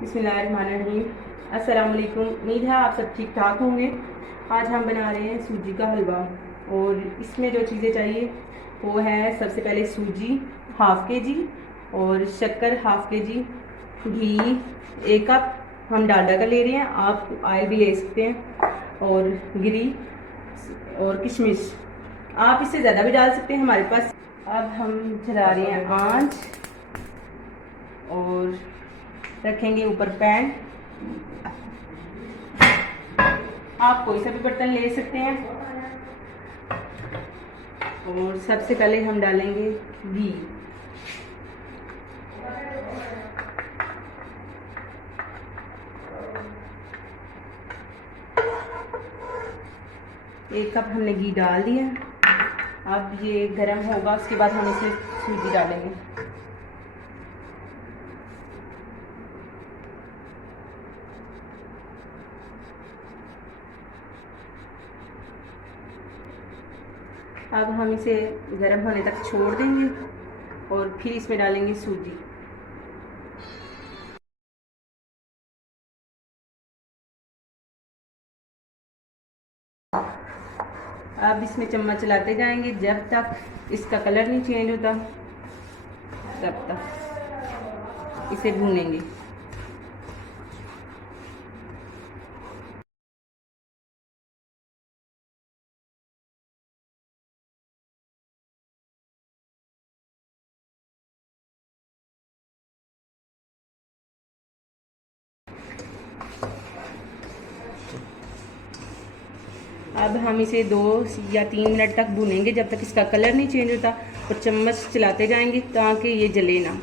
बिस्मिल्लाहिर्रहमानिर्रहीम। अस्सलाम वालेकुम। उम्मीद है आप सब ठीक ठाक होंगे। आज हम बना रहे हैं सूजी का हलवा और इसमें जो चीज़ें चाहिए वो है सबसे पहले सूजी हाफ़ के जी और शक्कर हाफ़ के जी, घी 1 कप हम डालडा का ले रहे हैं, आप ऑयल भी ले सकते हैं, और गिरी और किशमिश आप इससे ज़्यादा भी डाल सकते हैं हमारे पास। अब हम चला रहे हैं आंच और रखेंगे ऊपर पैन। आप कोई सा भी बर्तन ले सकते हैं और सबसे पहले हम डालेंगे घी। एक कप हमने घी डाल दिया। अब ये गर्म होगा, उसके बाद हम इसमें सूजी डालेंगे। अब हम इसे गर्म होने तक छोड़ देंगे और फिर इसमें डालेंगे सूजी। अब इसमें चम्मच चलाते जाएंगे जब तक इसका कलर नहीं चेंज होता, तब तक इसे भूनेंगे। अब हम इसे 2 या 3 मिनट तक भूनेंगे जब तक इसका कलर नहीं चेंज होता, और चम्मच चलाते जाएंगे ताकि ये जले ना।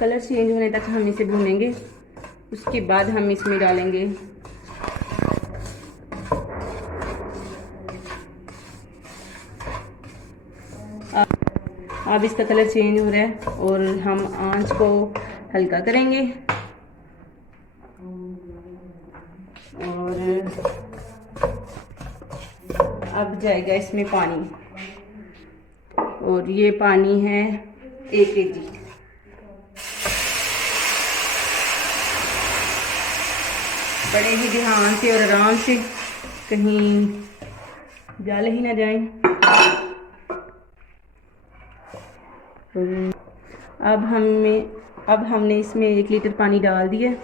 कलर चेंज होने तक हम इसे भूनेंगे। उसके बाद हम इसमें डालेंगे अब इसका कलर चेंज हो रहा है और हम आंच को हल्का करेंगे और अब जाएगा इसमें पानी, और ये पानी है 1 kg। बड़े ही ध्यान से और आराम से, कहीं जल ही ना जाए। अब हमने इसमें 1 लीटर पानी डाल दिया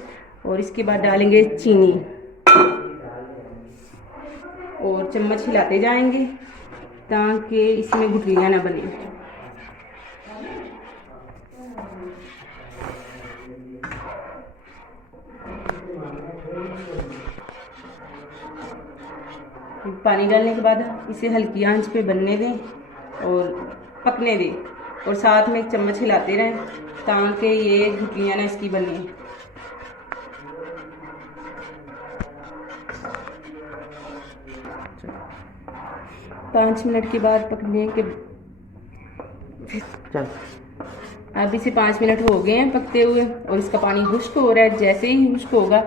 और इसके बाद डालेंगे चीनी और चम्मच हिलाते जाएंगे ताकि इसमें गुठलियाँ ना बने। पानी डालने के बाद इसे हल्की आंच पे बनने दें और पकने दें, और साथ में एक चम्मच हिलाते रहें ताकि ये गुठलियाँ ना इसकी बने। पाँच मिनट के बाद पकने के चल अब इसे 5 मिनट हो गए हैं पकते हुए और इसका पानी खुश्क हो रहा है। जैसे ही खुश्क होगा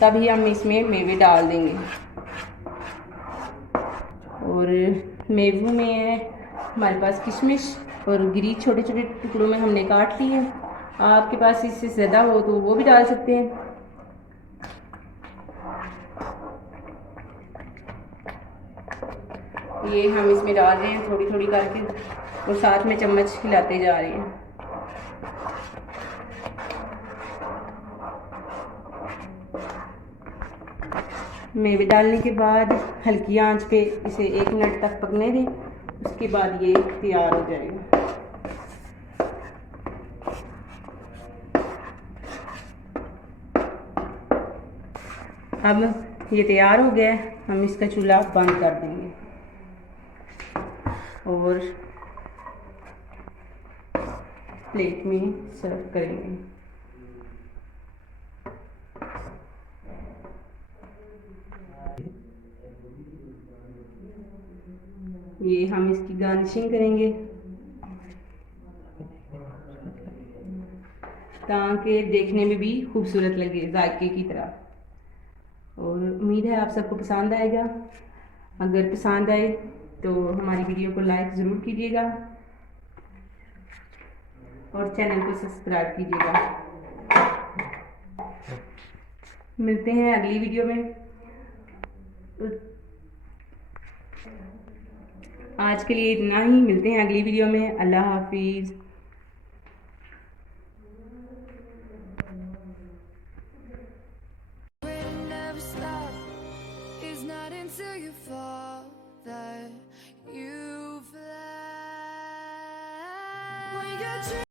तभी हम इसमें मेवे डाल देंगे, और मेवों में है हमारे पास किशमिश और गिरी छोटे छोटे टुकड़ों में हमने काट ली है। आपके पास इससे ज़्यादा हो तो वो भी डाल सकते हैं। ये हम इसमें डाल रहे हैं थोड़ी थोड़ी करके और साथ में चम्मच हिलाते जा रहे हैं। मेवे डालने के बाद हल्की आंच पे इसे 1 मिनट तक पकने दें, उसके बाद ये तैयार हो जाएगा। अब ये तैयार हो गया है, हम इसका चूल्हा बंद कर देंगे और प्लेट में सर्व करेंगे। ये हम इसकी गार्निशिंग करेंगे ताकि देखने में भी खूबसूरत लगे जायके की तरह। और उम्मीद है आप सबको पसंद आएगा। अगर पसंद आए तो हमारी वीडियो को लाइक ज़रूर कीजिएगा। और चैनल को सब्सक्राइब कीजिएगा। मिलते हैं अगली वीडियो में। आज के लिए इतना ही, मिलते हैं अगली वीडियो में। अल्लाह हाफिज़। Not until you fall that you fly. When you're